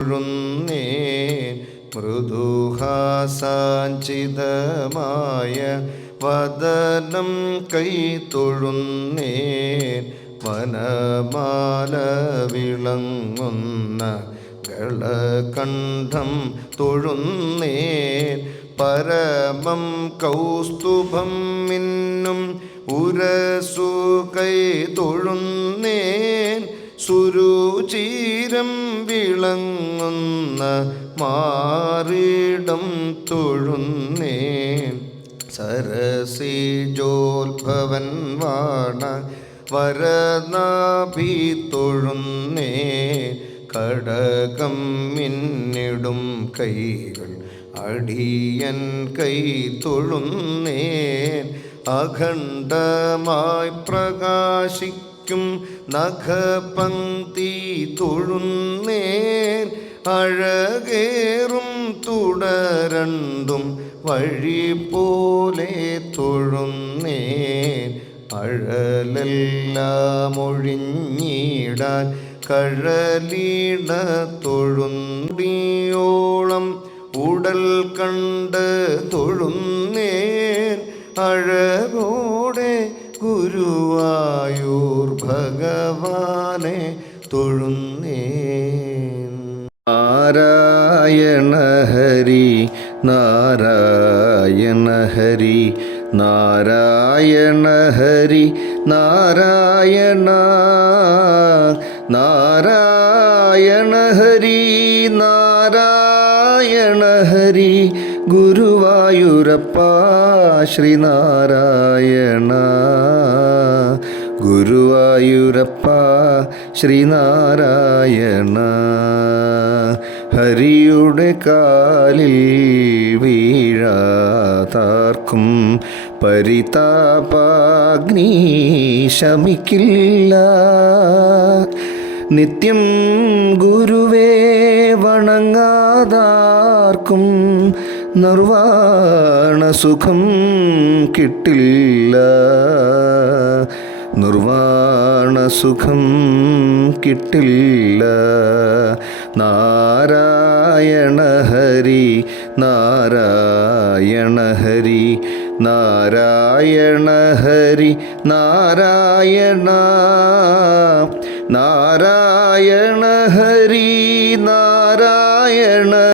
തൊഴുന്നേ മൃദുഹാസാഞ്ചിതമായ വദനം കൈ തൊഴുന്നേ വനമാല വിളങ്ങുന്ന കളകണ്ഠം തൊഴുന്നേ പരമം കൗസ്തുഭം മിന്നും ഉരസു കൈ തൊഴുന്നേൻ സുരുചീരം വിളങ്ങുന്ന മാറിടം തൊഴുന്നേൻ. സരസിജോത്ഭവൻ വാണ വരനാഭി തൊഴുന്നേ. കടകം മിന്നിടും കൈകൾ അടിയൻ കൈ തൊഴുന്നേ അഖണ്ഡമായി പ്രകാശിക്കും നഖപങ്ക്തി തൊഴുന്നേൻ അഴകേറും തുടരണ്ടും വഴി പോലെ തൊഴുന്നേൻ അഴലെല്ലാം ഒഴിഞ്ഞിടാൻ കഴലീട തൊഴുന്നിയോളം ഉടൽ കണ്ട് തൊഴുന്നേൻ അഴകോടെ ഗുരുവായൂർ ഭഗവാനെ തൊഴുന്നേ നാരായണ ഹരി നാരായണ ഹരി നാരായണ ഹരി നാരായണ നാരായണ ഹരി നാരായണ ഹരി ഗുരുവായൂരപ്പ. ശ്രീനാരായണ. ഗുരുവായൂരപ്പ ശ്രീനാരായണ. ഹരിയുടെ കാലിൽ വീഴാതാർക്കും പരിതാപാഗ്നി ശമിക്കില്ല. നിത്യം ഗുരുവേ വണങ്ങാതാർക്കും നിർവാണ സുഖം കിട്ടില്ല. നിർവാണ സുഖം കിട്ടില്ല. നാരായണ ഹരി നാരായണ ഹരി നാരായണ ഹരി നാരായണ നാരായണ ഹരി.